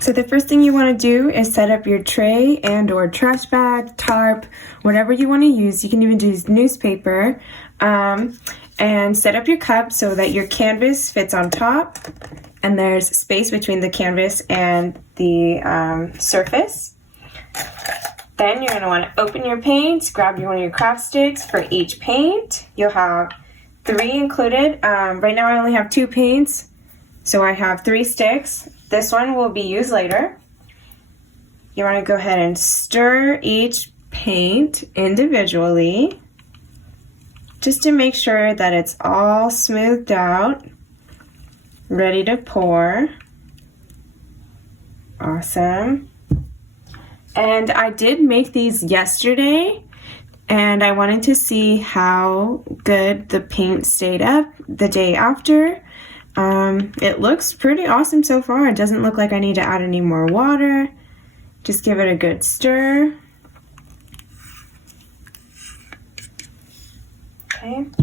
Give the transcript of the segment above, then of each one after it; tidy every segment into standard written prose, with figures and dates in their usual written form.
So the first thing you want to do is set up your tray and or trash bag, tarp, whatever you want to use. You can even use newspaper, and set up your cup so that your canvas fits on top and there's space between the canvas and the surface. Then you're going to want to open your paints, grab one of your craft sticks for each paint. You'll have 3 included. Right now I only have 2 paints, so I have 3 sticks. This one will be used later. You want to go ahead and stir each paint individually just to make sure that it's all smoothed out, ready to pour. Awesome. And I did make these yesterday, and I wanted to see how good the paint stayed up the day after. It looks pretty awesome so far. It doesn't look like I need to add any more water. Just give it a good stir. Okay, I'm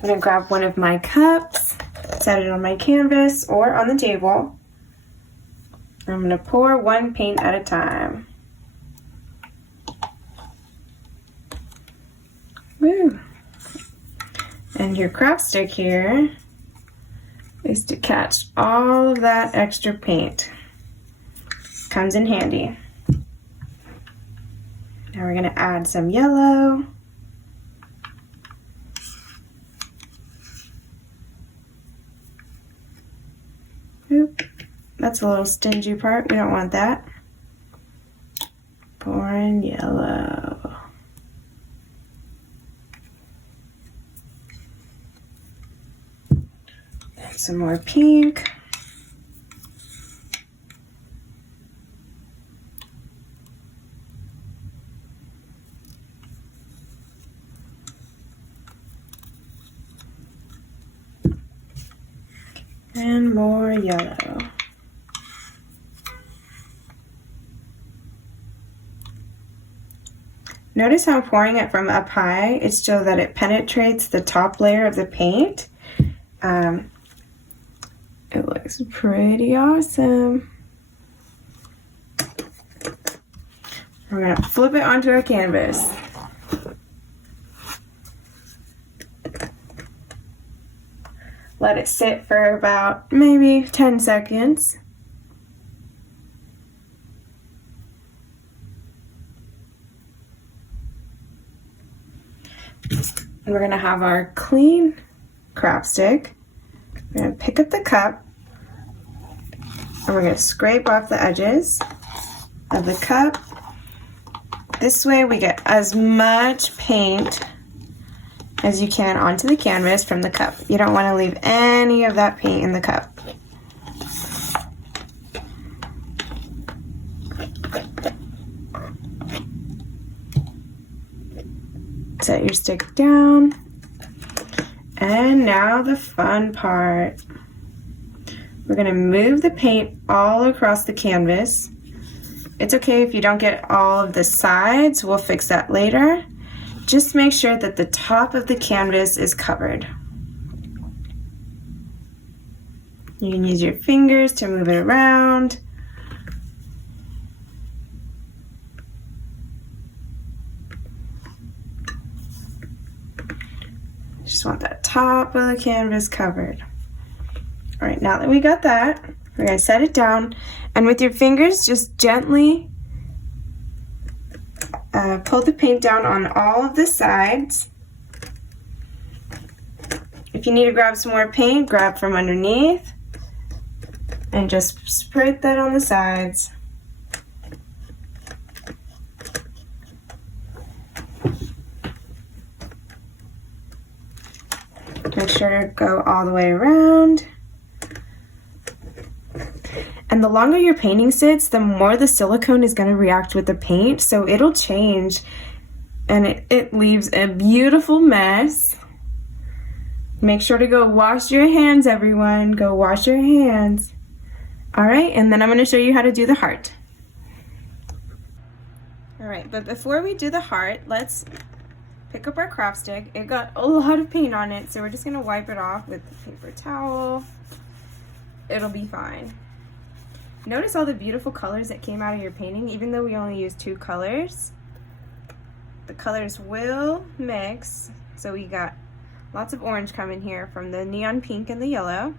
gonna grab one of my cups, set it on my canvas or on the table. I'm gonna pour one paint at a time. Woo! And your craft stick here is to catch all of that extra paint. Comes in handy. Now we're gonna add some yellow. Oop, that's a little stingy part. We don't want that. Pour in yellow. Some more pink. And more yellow. Notice how I'm pouring it from up high. It's so that it penetrates the top layer of the paint. It looks pretty awesome. We're gonna flip it onto our canvas. Let it sit for about maybe 10 seconds. And we're gonna have our clean craft stick. We're going to pick up the cup and we're going to scrape off the edges of the cup. This way we get as much paint as you can onto the canvas from the cup. You don't want to leave any of that paint in the cup. Set your stick down. And now the fun part. We're gonna move the paint all across the canvas. It's okay if you don't get all of the sides, we'll fix that later. Just make sure that the top of the canvas is covered. You can use your fingers to move it around. Just want that top of the canvas covered. All right, now that we got that, we're gonna set it down, and with your fingers, just gently pull the paint down on all of the sides. If you need to grab some more paint, grab from underneath, and just spray that on the sides. Make sure to go all the way around. And the longer your painting sits, the more the silicone is going to react with the paint, so it'll change and it leaves a beautiful mess. Make sure to go wash your hands, everyone. Go wash your hands. All right, and then I'm going to show you how to do the heart. All right, but before we do the heart, let's pick up our craft stick. It got a lot of paint on it, so we're just gonna wipe it off with the paper towel. It'll be fine. Notice all the beautiful colors that came out of your painting, even though we only used 2 colors. The colors will mix, so we got lots of orange coming here from the neon pink and the yellow.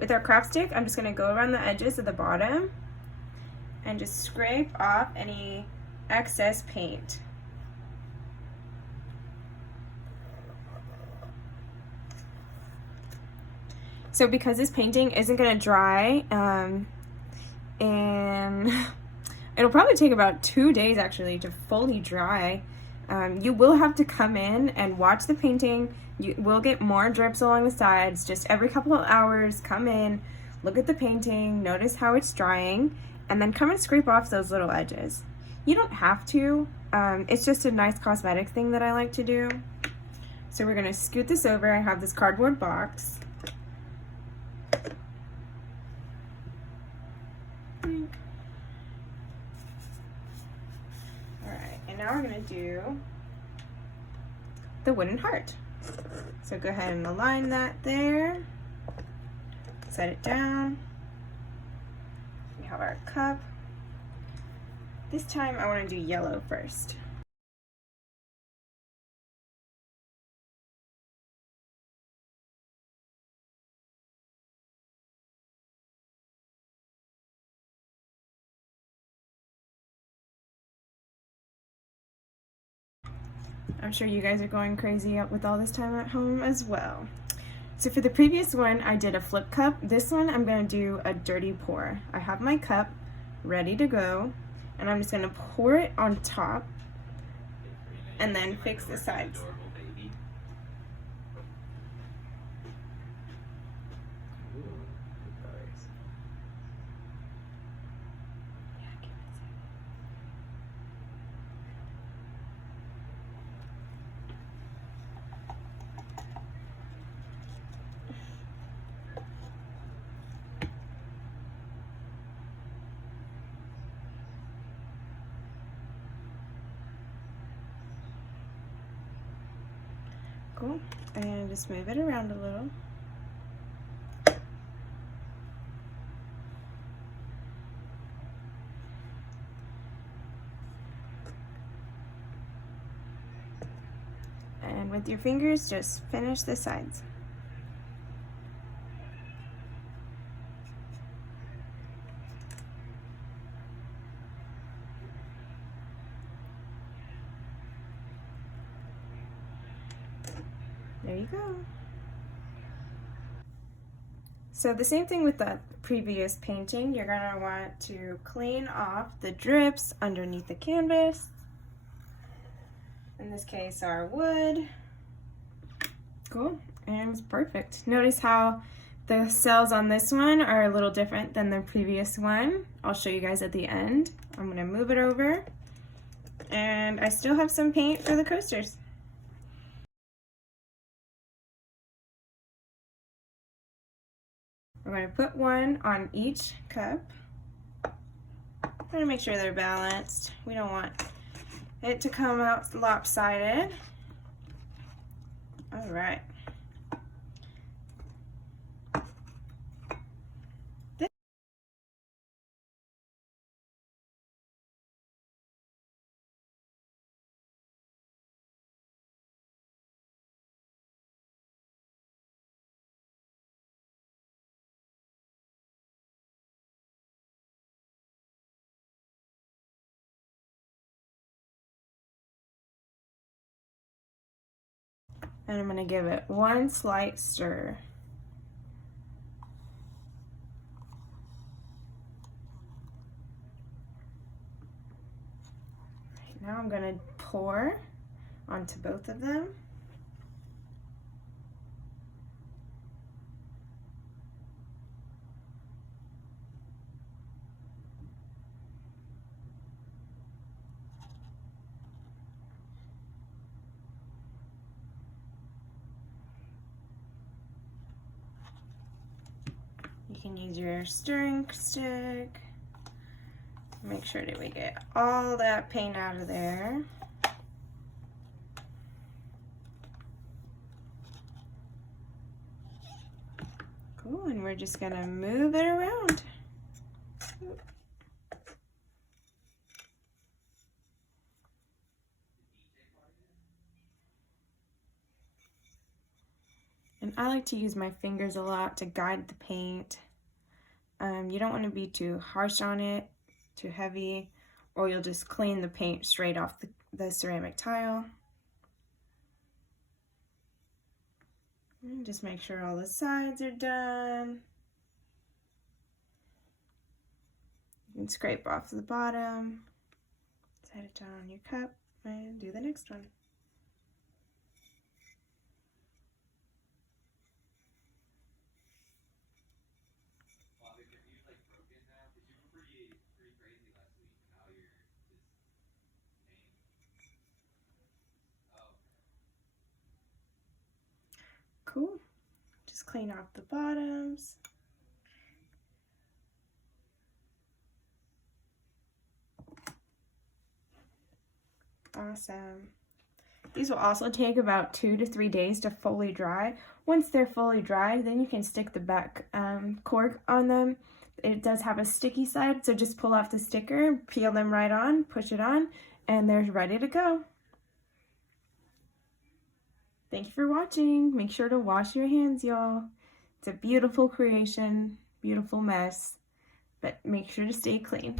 With our craft stick, I'm just going to go around the edges of the bottom and just scrape off any excess paint. So because this painting isn't going to dry, and it'll probably take about 2 days actually to fully dry, you will have to come in and watch the painting. You will get more drips along the sides. Just every couple of hours, come in, look at the painting, notice how it's drying, and then come and scrape off those little edges. You don't have to. It's just a nice cosmetic thing that I like to do. So we're going to scoot this over. I have this cardboard box. Alright, and now we're going to do the wooden heart. So go ahead and align that there. Set it down. We have our cup. This time I want to do yellow first. I'm sure you guys are going crazy with all this time at home as well. So for the previous one, I did a flip cup. This one, I'm going to do a dirty pour. I have my cup ready to go, and I'm just going to pour it on top and then fix the sides. Cool. And just move it around a little. And with your fingers, just finish the sides. There you go. So the same thing with the previous painting, you're going to want to clean off the drips underneath the canvas. In this case, our wood. Cool, and it's perfect. Notice how the cells on this one are a little different than the previous one. I'll show you guys at the end. I'm going to move it over, and I still have some paint for the coasters. We're going to put one on each cup. Try to make sure they're balanced. We don't want it to come out lopsided. All right. And I'm going to give it one slight stir. Right, now I'm going to pour onto both of them. You can use your stirring stick. Make sure that we get all that paint out of there. Cool, and we're just gonna move it around. And I like to use my fingers a lot to guide the paint. You don't want to be too harsh on it, too heavy, or you'll just clean the paint straight off the ceramic tile. And just make sure all the sides are done. You can scrape off the bottom, set it down on your cup, and do the next one. Cool. Just clean off the bottoms. Awesome. These will also take about 2 to 3 days to fully dry. Once they're fully dried, then you can stick the back cork on them. It does have a sticky side, so just pull off the sticker, peel them right on, push it on, and they're ready to go. Thank you for watching. Make sure to wash your hands, y'all. It's a beautiful creation, beautiful mess, but make sure to stay clean.